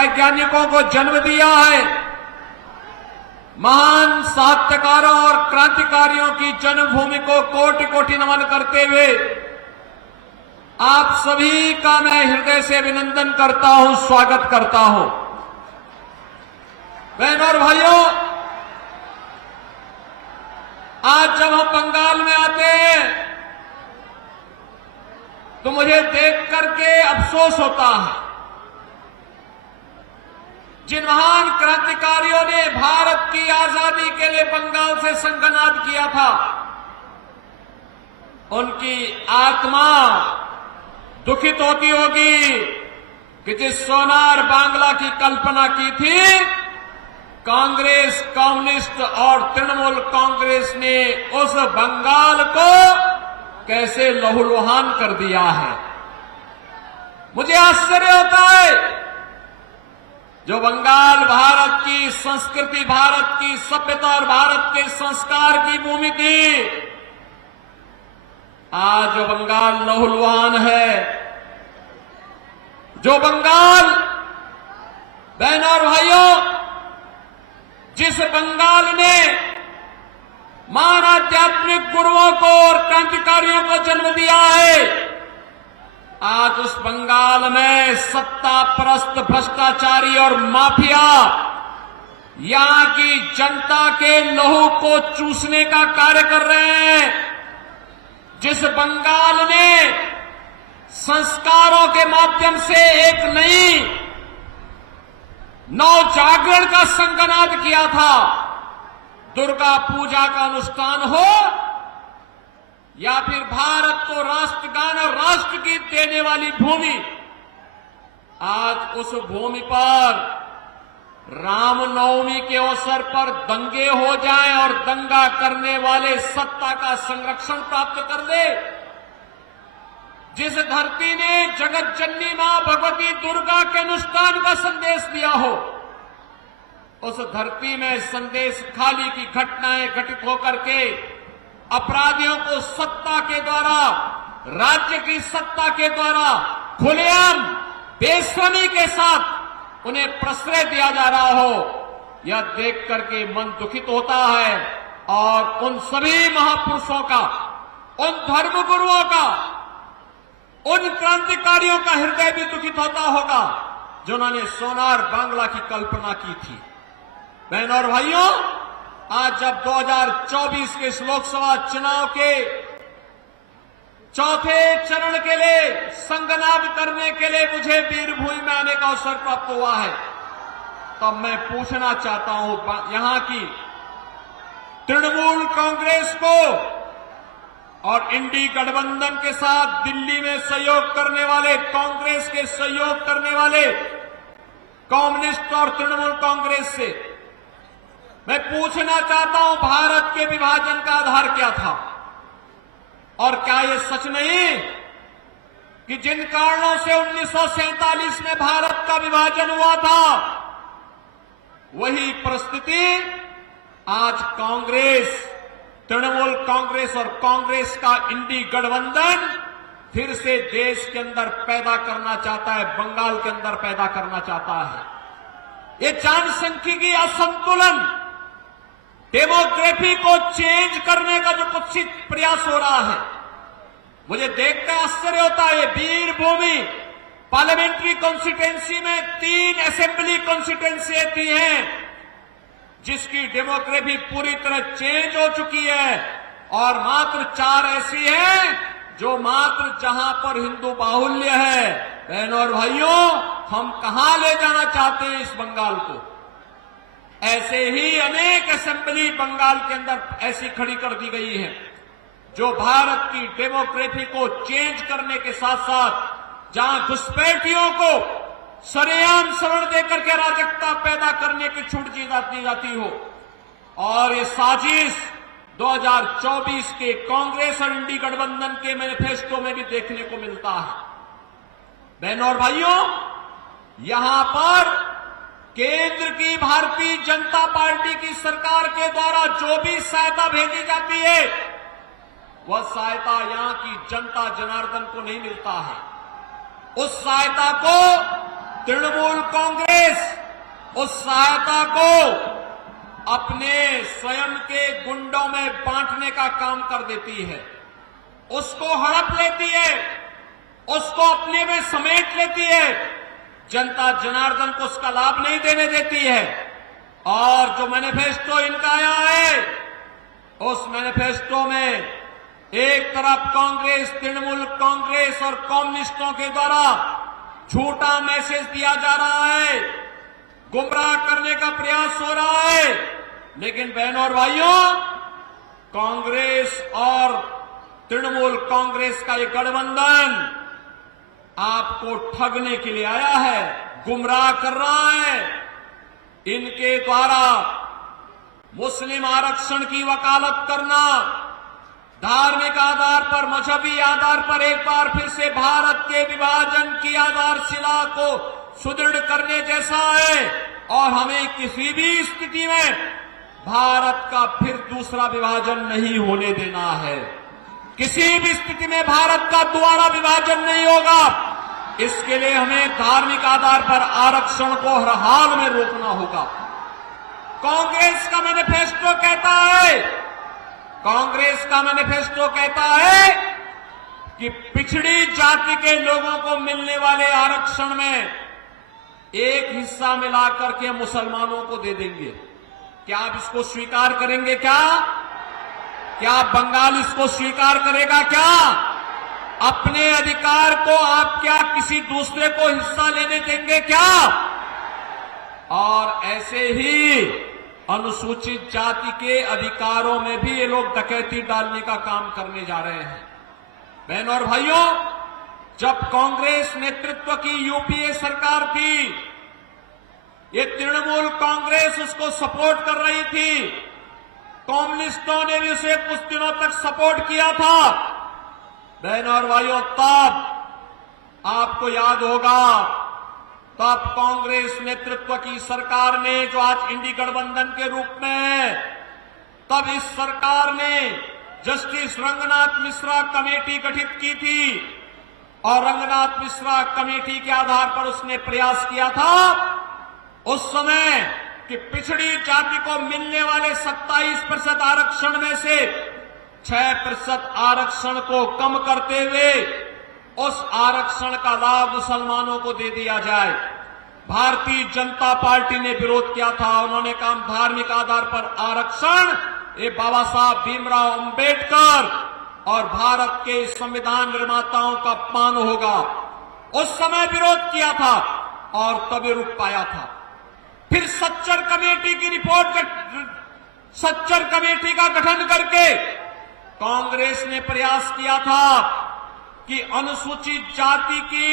वैज्ञानिकों को जन्म दिया है। महान साहित्यकारों और क्रांतिकारियों की जन्मभूमि को कोटि कोटि नमन करते हुए आप सभी का मैं हृदय से अभिनंदन करता हूं, स्वागत करता हूं। बहनों और भाइयों, आज जब हम बंगाल में आते हैं तो मुझे देख करके अफसोस होता है। जिन महान क्रांतिकारियों ने भारत की आजादी के लिए बंगाल से संघनाद किया था, उनकी आत्मा दुखित होती होगी कि जिस सोनार बांग्ला की कल्पना की थी, कांग्रेस, कम्युनिस्ट और तृणमूल कांग्रेस ने उस बंगाल को कैसे लहूलुहान कर दिया है। मुझे आश्चर्य होता है, जो बंगाल भारत की संस्कृति, भारत की सभ्यता और भारत के संस्कार की भूमि थी, आज जो बंगाल लहूलुहान है, जो बंगाल, बहनों और भाइयों, जिस बंगाल ने महान आध्यात्मिक गुरुओं को और क्रांतिकारियों को जन्म दिया है, आज उस बंगाल में सत्ता परस्त भ्रष्टाचारी और माफिया यहां की जनता के लहू को चूसने का कार्य कर रहे हैं। जिस बंगाल ने संस्कारों के माध्यम से एक नई नव जागरण का संघनाद किया था, दुर्गा पूजा का अनुष्ठान हो या फिर भारत को राष्ट्रगान और राष्ट्रगीत देने वाली भूमि, आज उस भूमि पर रामनवमी के अवसर पर दंगे हो जाएं और दंगा करने वाले सत्ता का संरक्षण प्राप्त कर ले। जिस धरती ने जगत जननी मां भगवती दुर्गा के अनुष्ठान का संदेश दिया हो, उस धरती में संदेश खाली की घटनाएं घटित होकर के अपराधियों को सत्ता के द्वारा, राज्य की सत्ता के द्वारा खुलेआम बेशर्मी के साथ उन्हें प्रश्रय दिया जा रहा हो, यह देख करके मन दुखित होता है। और उन सभी महापुरुषों का, उन धर्मगुरुओं का, उन क्रांतिकारियों का हृदय भी दुखित होता होगा जिन्होंने सोनार बांग्ला की कल्पना की थी। बहनों और भाइयों, आज जब 2024 के इस लोकसभा चुनाव के चौथे चरण के लिए संघनाद करने के लिए मुझे वीरभूमि में आने का अवसर प्राप्त हुआ है, तब मैं पूछना चाहता हूं यहां की तृणमूल कांग्रेस को और इंडी गठबंधन के साथ दिल्ली में सहयोग करने वाले, कांग्रेस के सहयोग करने वाले कम्युनिस्ट और तृणमूल कांग्रेस से मैं पूछना चाहता हूं, भारत के विभाजन का आधार क्या था? और क्या यह सच नहीं कि जिन कारणों से 1947 में भारत का विभाजन हुआ था, वही परिस्थिति आज कांग्रेस, तृणमूल कांग्रेस और कांग्रेस का इंडी गठबंधन फिर से देश के अंदर पैदा करना चाहता है, बंगाल के अंदर पैदा करना चाहता है। ये जनसांख्यिकी असंतुलन, डेमोग्राफी को चेंज करने का जो कुत्सित प्रयास हो रहा है, मुझे देखकर आश्चर्य होता है। वीरभूमि पार्लियामेंट्री कॉन्स्टिट्यूंसी में 3 असेंबली कॉन्स्टिट्यूंसी आती हैं, जिसकी डेमोग्राफी पूरी तरह चेंज हो चुकी है, और मात्र 4 ऐसी हैं जो मात्र जहां पर हिंदू बाहुल्य है। बहनों और भाइयों, हम कहां ले जाना चाहते हैं इस बंगाल को? ऐसे ही अनेक असेंबली बंगाल के अंदर ऐसी खड़ी कर दी गई है जो भारत की डेमोग्राफी को चेंज करने के साथ साथ जहां घुसपैठियों को सरेआम शरण देकर के अराजकता पैदा करने की छूट दी जाती हो। और ये साजिश 2024 के कांग्रेस और इंडी गठबंधन के मैनिफेस्टो में भी देखने को मिलता है। बहनों और भाइयों, यहां पर केंद्र की भारतीय जनता पार्टी की सरकार के द्वारा जो भी सहायता भेजी जाती है, वह सहायता यहां की जनता जनार्दन को नहीं मिलता है। उस सहायता को तृणमूल कांग्रेस उस सहायता को अपने स्वयं के गुंडों में बांटने का काम कर देती है, उसको हड़प लेती है, उसको अपने में समेट लेती है, जनता जनार्दन को उसका लाभ नहीं देने देती है। और जो मैनिफेस्टो इनका आया है, उस मैनिफेस्टो में एक तरफ कांग्रेस, तृणमूल कांग्रेस और कम्युनिस्टों के द्वारा झूठा मैसेज दिया जा रहा है, गुमराह करने का प्रयास हो रहा है। लेकिन बहनों और भाइयों, कांग्रेस और तृणमूल कांग्रेस का ये गठबंधन आपको ठगने के लिए आया है, गुमराह कर रहा है। इनके द्वारा मुस्लिम आरक्षण की वकालत करना, धार्मिक आधार पर, मजहबी आधार पर एक बार फिर से भारत के विभाजन की आधारशिला को सुदृढ़ करने जैसा है। और हमें किसी भी स्थिति में भारत का फिर दूसरा विभाजन नहीं होने देना है। किसी भी स्थिति में भारत का दोबारा विभाजन नहीं होगा। इसके लिए हमें धार्मिक आधार पर आरक्षण को हर हाल में रोकना होगा। कांग्रेस का मैनिफेस्टो कहता है, कांग्रेस का मैनिफेस्टो कहता है कि पिछड़ी जाति के लोगों को मिलने वाले आरक्षण में एक हिस्सा मिलाकर के मुसलमानों को दे देंगे। क्या आप इसको स्वीकार करेंगे? क्या बंगाल इसको स्वीकार करेगा? क्या अपने अधिकार को आप क्या किसी दूसरे को हिस्सा लेने देंगे? क्या? और ऐसे ही अनुसूचित जाति के अधिकारों में भी ये लोग डकैती डालने का काम करने जा रहे हैं। बहनों और भाइयों, जब कांग्रेस नेतृत्व की यूपीए सरकार थी, ये तृणमूल कांग्रेस उसको सपोर्ट कर रही थी, कम्युनिस्टों ने भी उसे कुछ दिनों तक सपोर्ट किया था। बहनों और भाइयों, तब आपको याद होगा, तब कांग्रेस नेतृत्व की सरकार ने, जो आज इंडी गठबंधन के रूप में है, तब इस सरकार ने जस्टिस रंगनाथ मिश्रा कमेटी गठित की थी और रंगनाथ मिश्रा कमेटी के आधार पर उसने प्रयास किया था उस समय कि पिछड़ी जाति को मिलने वाले 27% आरक्षण में से 6% आरक्षण को कम करते हुए उस आरक्षण का लाभ मुसलमानों को दे दिया जाए। भारतीय जनता पार्टी ने विरोध किया था। उन्होंने कहा धार्मिक आधार पर आरक्षण ये बाबा साहब भीमराव अंबेडकर और भारत के संविधान निर्माताओं का अपमान होगा। उस समय विरोध किया था और तभी रुक पाया था। फिर सच्चर कमेटी की सच्चर कमेटी का गठन करके कांग्रेस ने प्रयास किया था कि अनुसूचित जाति की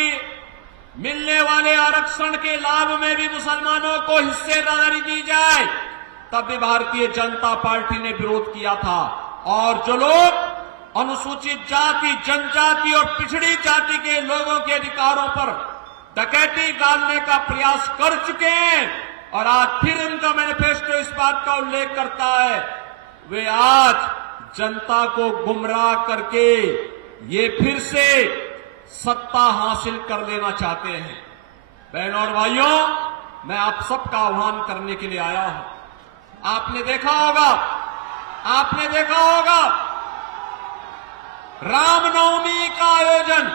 मिलने वाले आरक्षण के लाभ में भी मुसलमानों को हिस्सेदारी दी जाए। तब भी भारतीय जनता पार्टी ने विरोध किया था। और जो लोग अनुसूचित जाति, जनजाति और पिछड़ी जाति के लोगों के अधिकारों पर डकैती डालने का प्रयास कर चुके हैं और आज फिर उनका मैनिफेस्टो इस बात का उल्लेख करता है, वे आज जनता को गुमराह करके ये फिर से सत्ता हासिल कर लेना चाहते हैं। बहनों और भाइयों, मैं आप सबका आह्वान करने के लिए आया हूं। आपने देखा होगा रामनवमी का आयोजन,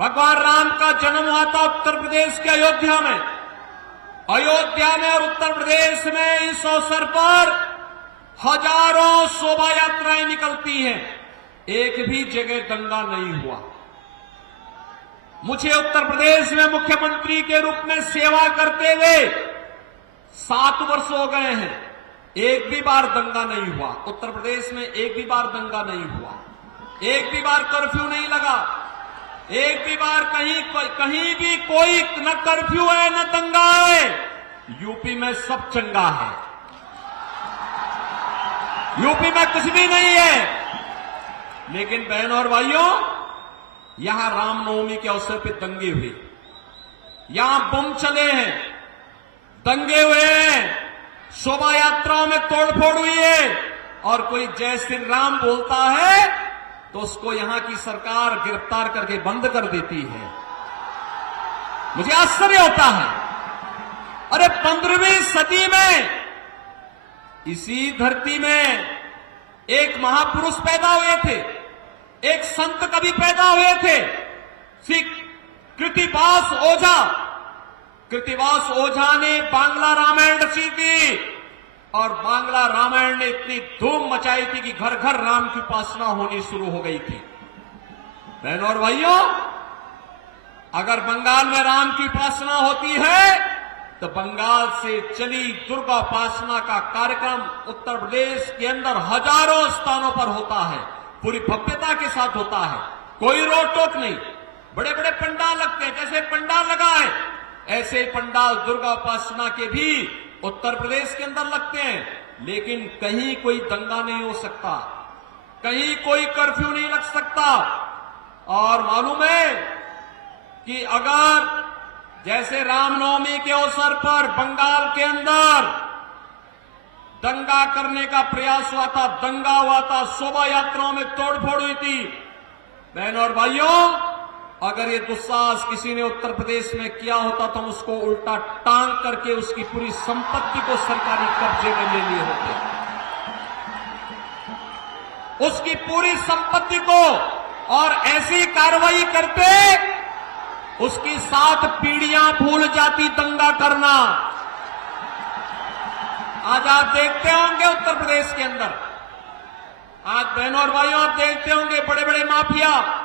भगवान राम का जन्म हुआ था उत्तर प्रदेश के अयोध्या में और उत्तर प्रदेश में इस अवसर पर हजारों शोभा यात्राएं निकलती हैं। एक भी जगह दंगा नहीं हुआ। मुझे उत्तर प्रदेश में मुख्यमंत्री के रूप में सेवा करते हुए 7 वर्ष हो गए हैं। एक भी बार दंगा नहीं हुआ उत्तर प्रदेश में। एक भी बार दंगा नहीं हुआ। एक भी बार कर्फ्यू नहीं लगा। एक भी बार कहीं भी कोई न कर्फ्यू है न दंगा है। यूपी में सब चंगा है। यूपी में कुछ भी नहीं है। लेकिन बहनों और भाइयों, यहां रामनवमी के अवसर पर दंगे हुए, यहां बम चले हैं, दंगे हुए हैं, शोभा यात्राओं में तोड़फोड़ हुई है और कोई जय श्री राम बोलता है तो उसको यहां की सरकार गिरफ्तार करके बंद कर देती है। मुझे आश्चर्य होता है। अरे अरे 15वीं सदी में इसी धरती में एक महापुरुष पैदा हुए थे, एक संत कवि पैदा हुए थे, श्री कृतिवास ओझा। कृतिवास ओझा ने बांग्ला रामायण रची थी और बांग्ला रामायण ने इतनी धूम मचाई थी कि घर घर राम की उपासना होनी शुरू हो गई थी। बहनों और भाइयों, अगर बंगाल में राम की उपासना होती है तो बंगाल से चली दुर्गा उपासना का कार्यक्रम उत्तर प्रदेश के अंदर हजारों स्थानों पर होता है, पूरी भव्यता के साथ होता है, कोई रोक टोक नहीं। बड़े बड़े पंडाल लगते हैं, जैसे पंडाल लगा है ऐसे पंडाल दुर्गा उपासना के भी उत्तर प्रदेश के अंदर लगते हैं। लेकिन कहीं कोई दंगा नहीं हो सकता, कहीं कोई कर्फ्यू नहीं लग सकता। और मालूम है कि अगर जैसे रामनवमी के अवसर पर बंगाल के अंदर दंगा करने का प्रयास हुआ था, दंगा हुआ था, शोभा यात्राओं में तोड़फोड़ हुई थी। बहनों और भाइयों, अगर ये दुस्साहस किसी ने उत्तर प्रदेश में किया होता तो हम उसको उल्टा टांग करके उसकी पूरी संपत्ति को सरकारी कब्जे में ले लिए होते, उसकी पूरी संपत्ति को, और ऐसी कार्रवाई करते उसकी 7 पीढ़ियां भूल जाती दंगा करना। आज आप देखते होंगे उत्तर प्रदेश के अंदर, आज बहनों और भाइयों आप देखते होंगे बड़े बड़े माफिया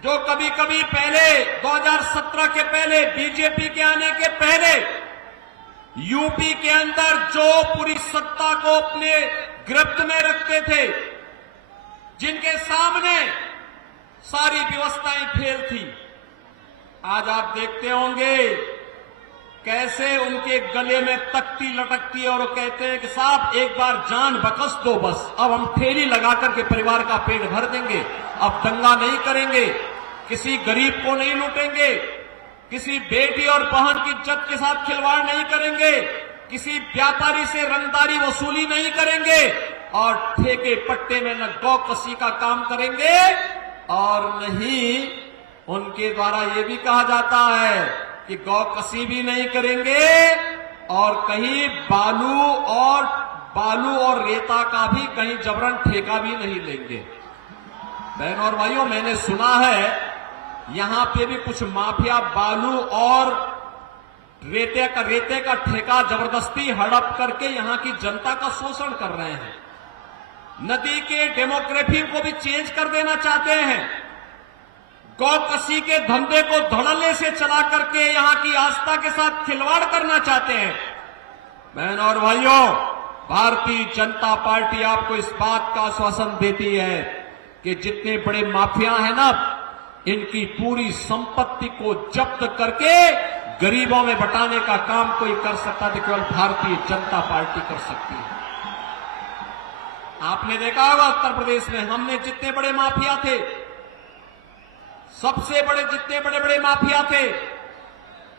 जो कभी कभी पहले 2017 के पहले, बीजेपी के आने के पहले यूपी के अंदर जो पूरी सत्ता को अपने गिरफ्त में रखते थे, जिनके सामने सारी व्यवस्थाएं फेल थी, आज आप देखते होंगे कैसे उनके गले में तख्ती लटकती है और वो कहते हैं कि साहब एक बार जान बख्श दो, बस अब हम ठेली लगा करके परिवार का पेट भर देंगे, अब दंगा नहीं करेंगे, किसी गरीब को नहीं लूटेंगे, किसी बेटी और बहन की इज्जत के साथ खिलवाड़ नहीं करेंगे, किसी व्यापारी से रंगदारी वसूली नहीं करेंगे और ठेके पट्टे में न गौ कसी का काम करेंगे। और नहीं, उनके द्वारा यह भी कहा जाता है कि गौ कसी भी नहीं करेंगे और कहीं बालू और रेता का भी कहीं जबरन ठेका भी नहीं लेंगे। बहनों और भाइयों, मैंने सुना है यहां पे भी कुछ माफिया बालू और रेते का ठेका जबरदस्ती हड़प करके यहां की जनता का शोषण कर रहे हैं, नदी के डेमोग्राफी को भी चेंज कर देना चाहते हैं, गौ कसी के धंधे को धड़ल्ले से चला करके यहां की आस्था के साथ खिलवाड़ करना चाहते हैं। बहनों और भाइयों, भारतीय जनता पार्टी आपको इस बात का आश्वासन देती है कि जितने बड़े माफिया हैं ना, इनकी पूरी संपत्ति को जब्त करके गरीबों में बंटाने का काम कोई कर सकता है तो केवल भारतीय जनता पार्टी कर सकती है। आपने देखा होगा उत्तर प्रदेश में हमने जितने बड़े माफिया थे, सबसे बड़े जितने बड़े बड़े माफिया थे,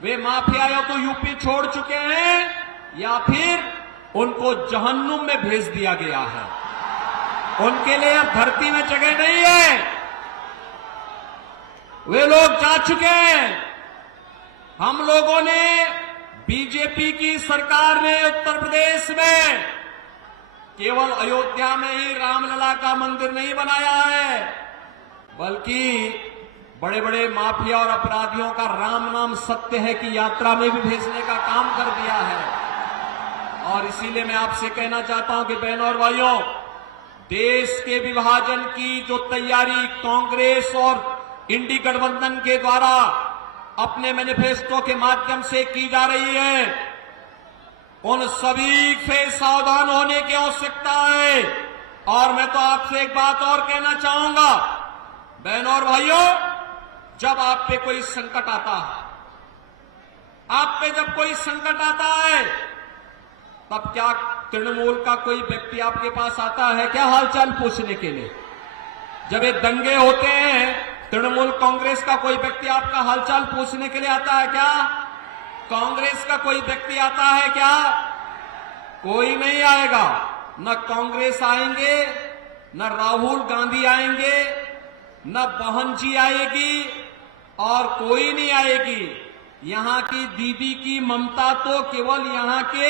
वे माफिया या तो यूपी छोड़ चुके हैं या फिर उनको जहन्नुम में भेज दिया गया है, उनके लिए अब धरती में जगह नहीं है, वे लोग जा चुके हैं। हम लोगों ने, बीजेपी की सरकार ने उत्तर प्रदेश में केवल अयोध्या में ही रामलला का मंदिर नहीं बनाया है, बल्कि बड़े बड़े माफिया और अपराधियों का राम नाम सत्य है कि यात्रा में भी भेजने का काम कर दिया है। और इसीलिए मैं आपसे कहना चाहता हूं कि बहनों और भाइयों, देश के विभाजन की जो तैयारी कांग्रेस और इंडी गठबंधन के द्वारा अपने मैनिफेस्टो के माध्यम से की जा रही है, उन सभी से सावधान होने की आवश्यकता है। और मैं तो आपसे एक बात और कहना चाहूंगा, बहनों और भाइयों, जब आप पे कोई संकट आता है, आप पे जब कोई संकट आता है, तब क्या तृणमूल का कोई व्यक्ति आपके पास आता है क्या हालचाल पूछने के लिए? जब ये दंगे होते हैं, तृणमूल कांग्रेस का कोई व्यक्ति आपका हालचाल पूछने के लिए आता है क्या? कांग्रेस का कोई व्यक्ति आता है क्या? कोई नहीं आएगा। न कांग्रेस आएंगे, न राहुल गांधी आएंगे, न बहन जी आएगी और कोई नहीं आएगी। यहां की दीदी की ममता तो केवल यहां के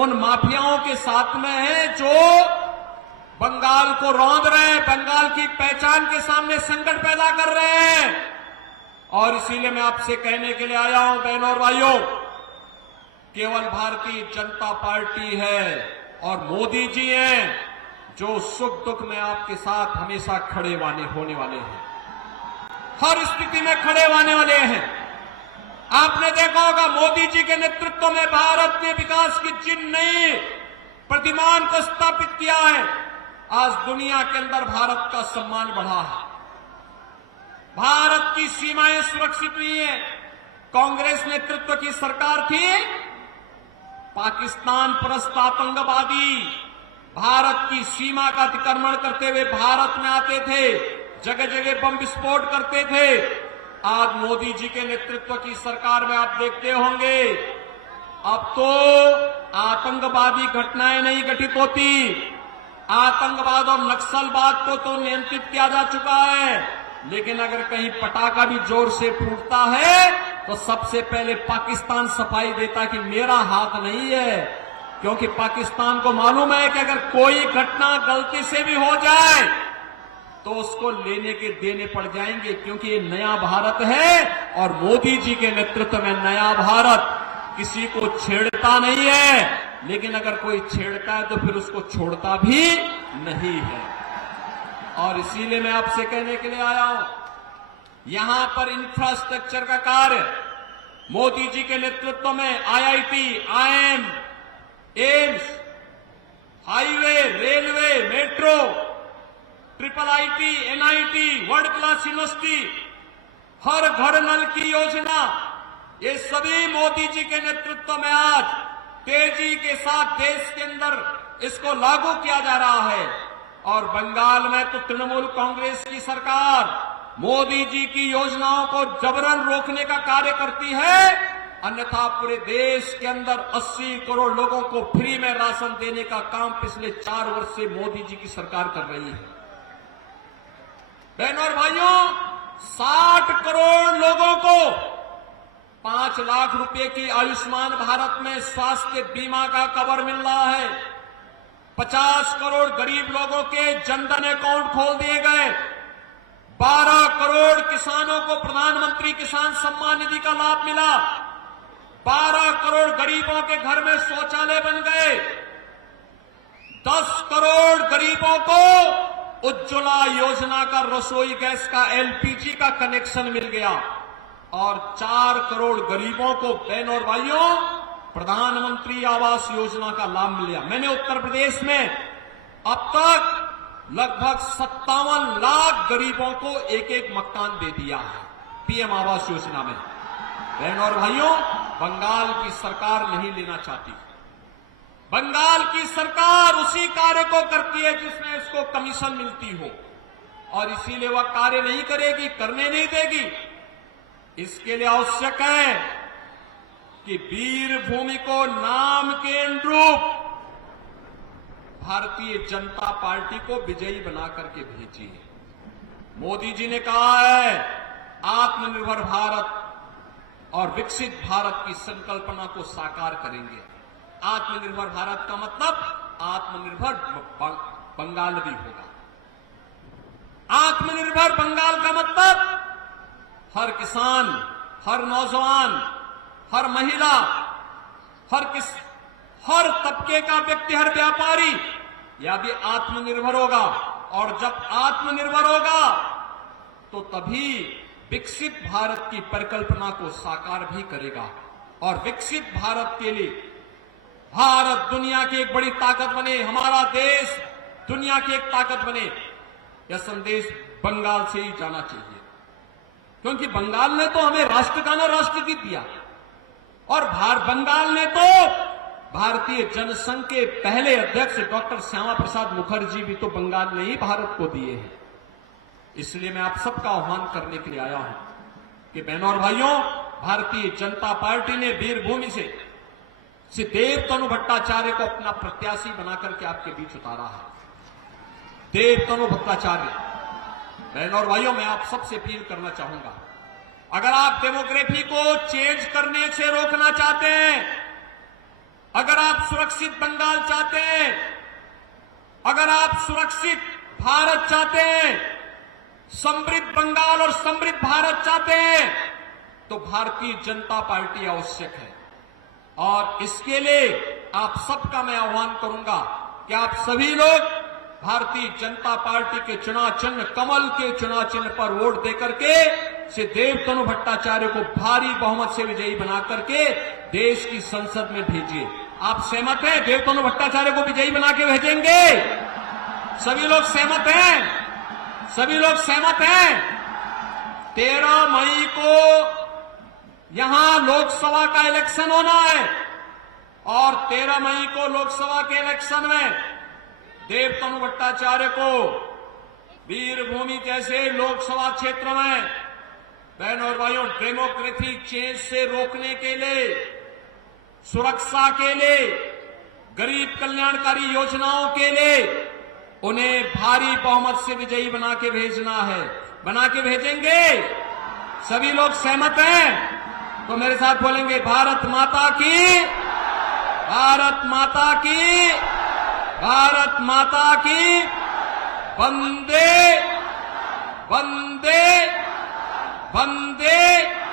उन माफियाओं के साथ में है जो बंगाल को रौंद रहे हैं, बंगाल की पहचान के सामने संकट पैदा कर रहे हैं। और इसीलिए मैं आपसे कहने के लिए आया हूं बहनों और भाइयों, केवल भारतीय जनता पार्टी है और मोदी जी हैं जो सुख दुख में आपके साथ हमेशा खड़े होने वाले हैं, हर स्थिति में खड़े होने वाले हैं। आपने देखा होगा मोदी जी के नेतृत्व में भारत ने विकास की जिन नई प्रतिमान को स्थापित किया है, आज दुनिया के अंदर भारत का सम्मान बढ़ा है। भारत की सीमाएं सुरक्षित नहीं है। कांग्रेस नेतृत्व की सरकार थी, पाकिस्तान परस्त आतंकवादी भारत की सीमा का अतिक्रमण करते हुए भारत में आते थे, जगह जगह बम विस्फोट करते थे। आज मोदी जी के नेतृत्व की सरकार में आप देखते होंगे अब तो आतंकवादी घटनाएं नहीं घटित होती, आतंकवाद और नक्सलवाद को तो नियंत्रित किया जा चुका है, लेकिन अगर कहीं पटाखा भी जोर से फूटता है तो सबसे पहले पाकिस्तान सफाई देता कि मेरा हाथ नहीं है, क्योंकि पाकिस्तान को मालूम है कि अगर कोई घटना गलती से भी हो जाए तो उसको लेने के देने पड़ जाएंगे, क्योंकि ये नया भारत है और मोदी जी के नेतृत्व में नया भारत किसी को छेड़ता नहीं है, लेकिन अगर कोई छेड़ता है तो फिर उसको छोड़ता भी नहीं है। और इसीलिए मैं आपसे कहने के लिए आया हूं, यहां पर इंफ्रास्ट्रक्चर का कार्य मोदी जी के नेतृत्व में IIT, IIM, AIIMS, highway, railway, metro, triple IT, NIT, world class university, हर घर नल की योजना, ये सभी मोदी जी के नेतृत्व में आज तेजी के साथ देश के अंदर इसको लागू किया जा रहा है। और बंगाल में तो तृणमूल कांग्रेस की सरकार मोदी जी की योजनाओं को जबरन रोकने का कार्य करती है, अन्यथा पूरे देश के अंदर 80 करोड़ लोगों को फ्री में राशन देने का काम पिछले 4 वर्ष से मोदी जी की सरकार कर रही है। बहनों और भाइयों, 60 करोड़ लोगों को 5 लाख रुपए की आयुष्मान भारत में स्वास्थ्य बीमा का कवर मिल रहा है। 50 करोड़ गरीब लोगों के जनधन अकाउंट खोल दिए गए। 12 करोड़ किसानों को प्रधानमंत्री किसान सम्मान निधि का लाभ मिला। 12 करोड़ गरीबों के घर में शौचालय बन गए। 10 करोड़ गरीबों को उज्ज्वला योजना का रसोई गैस का एलपीजी का कनेक्शन मिल गया और 4 करोड़ गरीबों को बहनों और भाइयों प्रधानमंत्री आवास योजना का लाभ मिल गया। मैंने उत्तर प्रदेश में अब तक लगभग 57 लाख गरीबों को एक एक मकान दे दिया है पीएम आवास योजना में। बहनों और भाइयों, बंगाल की सरकार नहीं लेना चाहती। बंगाल की सरकार उसी कार्य को करती है जिसमें इसको कमीशन मिलती हो, और इसीलिए वह कार्य नहीं करेगी, करने नहीं देगी। इसके लिए आवश्यक है कि वीर भूमि को नाम के अनुरूप भारतीय जनता पार्टी को विजयी बना करके भेजिए। मोदी जी ने कहा है आत्मनिर्भर भारत और विकसित भारत की संकल्पना को साकार करेंगे। आत्मनिर्भर भारत का मतलब आत्मनिर्भर बंगाल भी होगा। आत्मनिर्भर बंगाल का मतलब हर किसान, हर नौजवान, हर महिला, हर तबके का व्यक्ति, हर व्यापारी यह भी आत्मनिर्भर होगा। और जब आत्मनिर्भर होगा तो तभी विकसित भारत की परिकल्पना को साकार भी करेगा। और विकसित भारत के लिए भारत दुनिया की एक बड़ी ताकत बने, हमारा देश दुनिया की एक ताकत बने, यह संदेश बंगाल से ही जाना चाहिए। क्योंकि बंगाल ने तो हमें राष्ट्रगान और राष्ट्रगीत दिया, और बंगाल ने तो भारतीय जनसंघ के पहले अध्यक्ष डॉक्टर श्यामा प्रसाद मुखर्जी भी तो बंगाल ने ही भारत को दिए हैं। इसलिए मैं आप सबका आह्वान करने के लिए आया हूं कि बहनों और भाइयों, भारतीय जनता पार्टी ने वीरभूमि से देव तनु भट्टाचार्य को अपना प्रत्याशी बनाकर के आपके बीच उतारा है। देव तनु भट्टाचार्य, बहनों और भाइयों, मैं आप सबसे अपील करना चाहूंगा, अगर आप डेमोग्राफी को चेंज करने से रोकना चाहते हैं, अगर आप सुरक्षित बंगाल चाहते हैं, अगर आप सुरक्षित भारत चाहते हैं, समृद्ध बंगाल और समृद्ध भारत चाहते हैं, तो भारतीय जनता पार्टी आवश्यक है। और इसके लिए आप सबका मैं आह्वान करूंगा कि आप सभी लोग भारतीय जनता पार्टी के चुनाव चिन्ह कमल के चुनाव चिन्ह पर वोट देकर के श्री देवतनु भट्टाचार्य को भारी बहुमत से विजयी बना करके देश की संसद में भेजिए। आप सहमत हैं? देवतनु भट्टाचार्य को विजयी बना के भेजेंगे? सभी लोग सहमत हैं? सभी लोग सहमत हैं? 13 मई को यहां लोकसभा का इलेक्शन होना है और 13 मई को लोकसभा के इलेक्शन में देवतनु भट्टाचार्य को वीरभूमि जैसे लोकसभा क्षेत्र में बहनों और भाइयों डेमोक्रेसी चेंज से रोकने के लिए, सुरक्षा के लिए, गरीब कल्याणकारी योजनाओं के लिए उन्हें भारी बहुमत से विजयी बना के भेजना है। बना के भेजेंगे? सभी लोग सहमत हैं? तो मेरे साथ बोलेंगे भारत माता की, भारत माता की, भारत माता की, वंदे वंदे वंदे